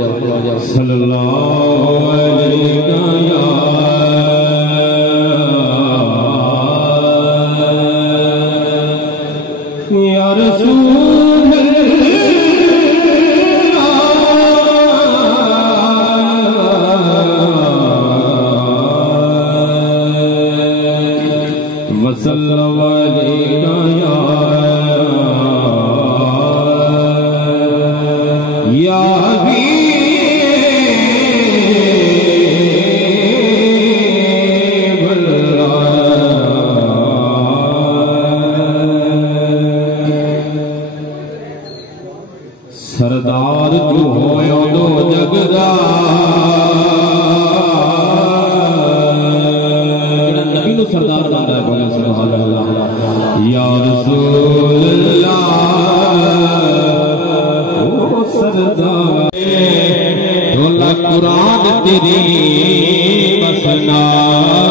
सल्लल्लाहु अलैहि या रसूल वसल्लल्लाहु अलैहि या सरदार जो होयो दो जगदा नबी नु सरदार बनदा है बोले सुभान अल्लाह या रसूल अल्लाह ओ सरदार ढोला कुरान तेरी मसनाते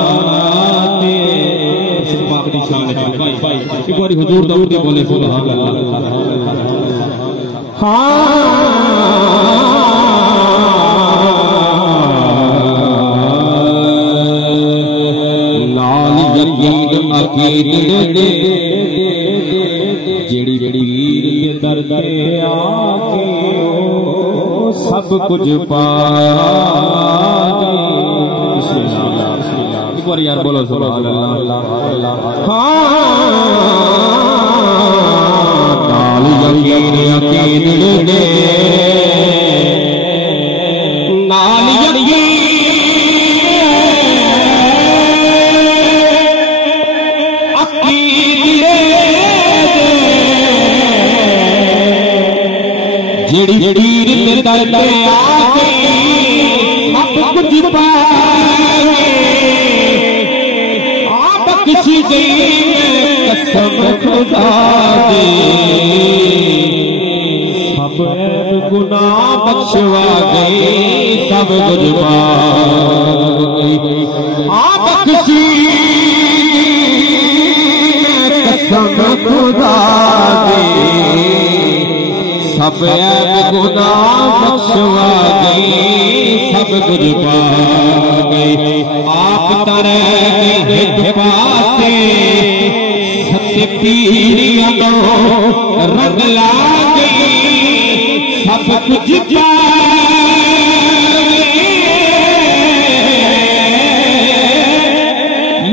पाक दी शान है भाई एक बार हुजूर दा उर्दू बोले सुभान अल्लाह नाल यकीन अकीद दे जेड़ी पीर के दर ते आके सब कुछ पा एक बार यार बोलो सुभान अल्लाह यकीन यकीन दे नाल यकीन अकीद दे जेड़ी पीर ते दर ते आके सब कुछ पाए आप किसी गई कसम खुदा दे सब गुनाह बख्शवा गए सब कुछ पा गए आप किसी कसम खुदा दे सब गुनाह बख्शवा गए सब कुछ पा गए आप तरह के पासे पीरियों रंग ला गई सब कुछ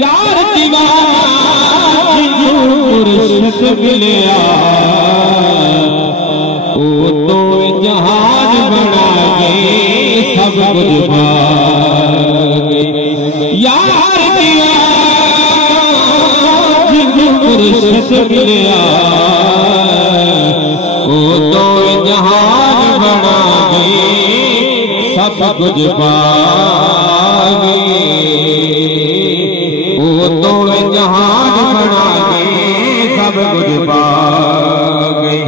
यार दीवाना मुर्शिद मिलिया ओ तो जहान बना गए सब कुछ पा गए यार मुर्शिद मिलिया ओ तो जहान बना गए सब कुछ पा गए ओ तो जहान बना गए सब कुछ पा गए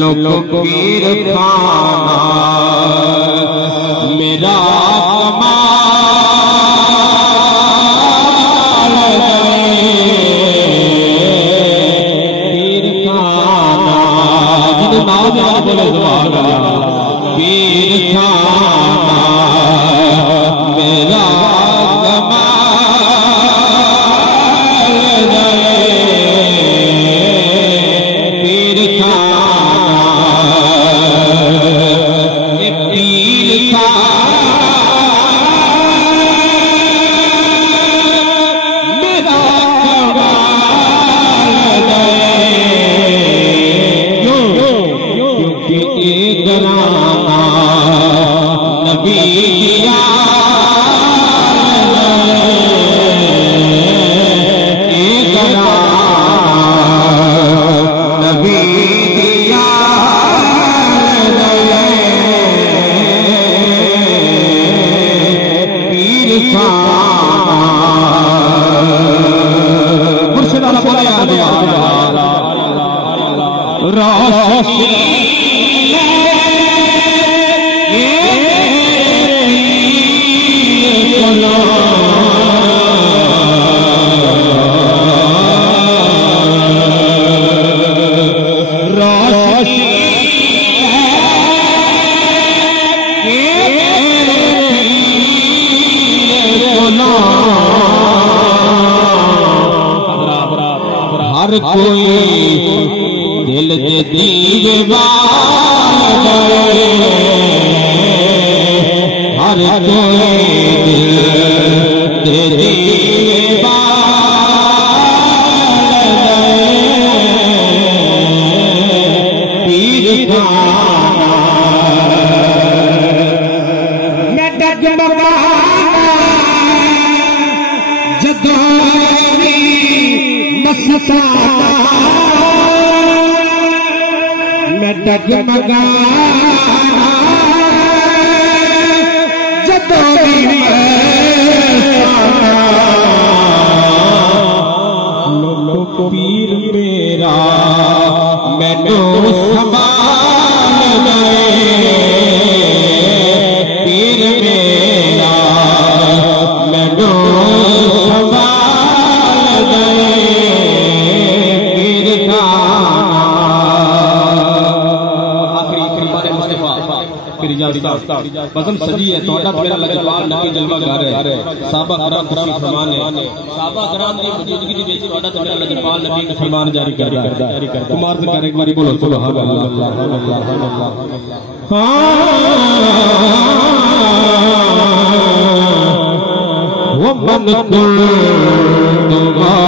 लोगों पीर खाना मेरा पीर खाना मेरा पीर खाना पीर मेरा नबी दिया नबी दिया पीर मुर्शिद रोशनी हर कोई दिल दे दीवे बाल गए, हर कोई दिल दे दीवे बाल गए। पीर खाना मैं डगमगा जदों मस्ताना, मैं डगमगा जदों पीर मेरा मैनू संभाल गए, पीर मेरा मैनू संभाल गए। पीर खाना आखिरी बारे मुस्तफा फिर बज़म सजी है तोड़ा मेरा लजपाल नबी जलवा घर है। साहबा कराम खुशी फरमान है, साहबा कराम की मौजूदगी दे विच तोड़ा मेरा लजपाल नबी का फरमान जारी करदा है। कुमार से कर एक बारी बोलो सुभान अल्लाह। वो मन तुम्हारा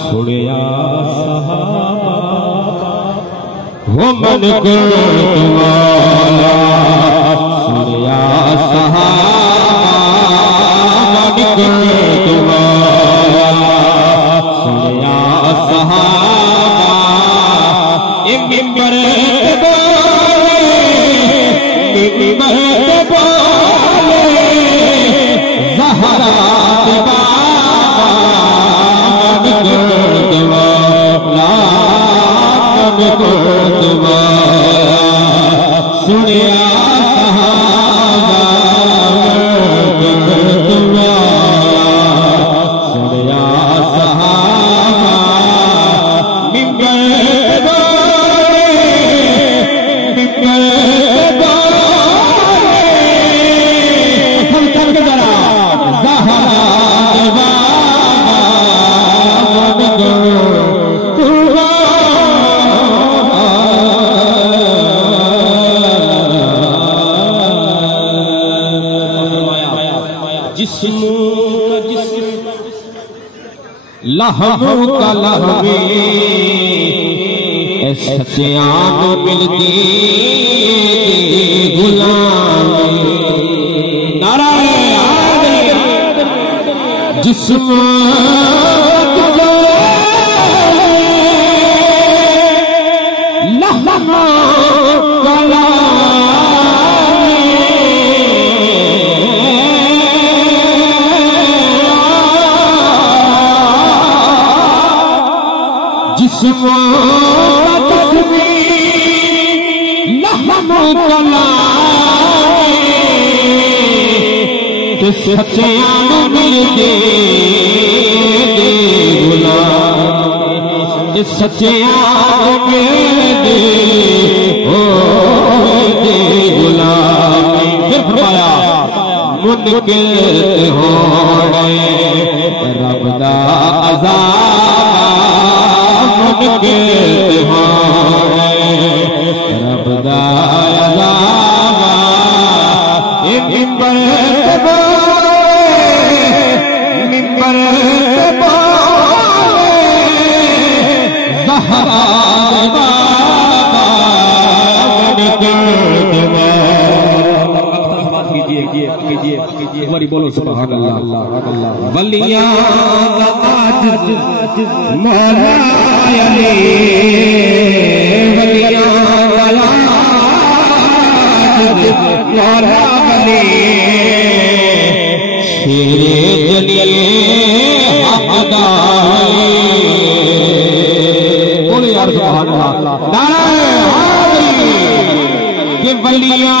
सुनिया वो मन तुम्हारा सुनिया सहाबा, तुम्हारा सुनिया सहाबा। मिंबर बोले, मिंबर बोले ज़हरा सुनिया सुनिया सहाबा। मिंबर बोले, मिंबर बोले हम तक जरा ज़हरा लहू का लहवे सच्चियान मिलती गुलामी। नारायण जिस्म सच्चियान मिलते गुलाम, सच्चियान मिलते गुलाम। फिर फरमाया मुनकिर होने रब दा अज़ाब, मुनकिर होने रब दा अज़ाब। मिंबर मिंबर ज़हरा कीजिए बोलो सुभान अल्लाह। वलियां दा आजिज़ मौला अली, वलियां दा आजिज़ मौला अली। शेरे जलिए हक़दारी, बोलो यार सुभान अल्लाह। नारायण के वलियां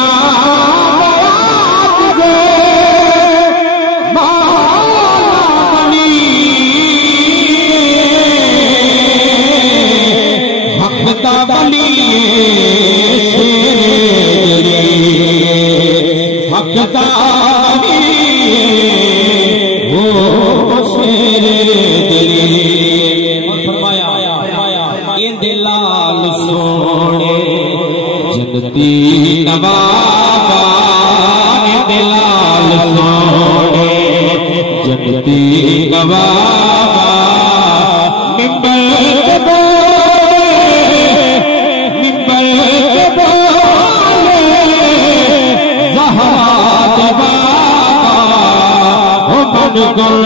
हक़दारी वो शेरे जन्नती नवाबा दिलाल सोने जन्नती नवाबा मिंबर के बोले ज़हरा के बाबा हो मन गुल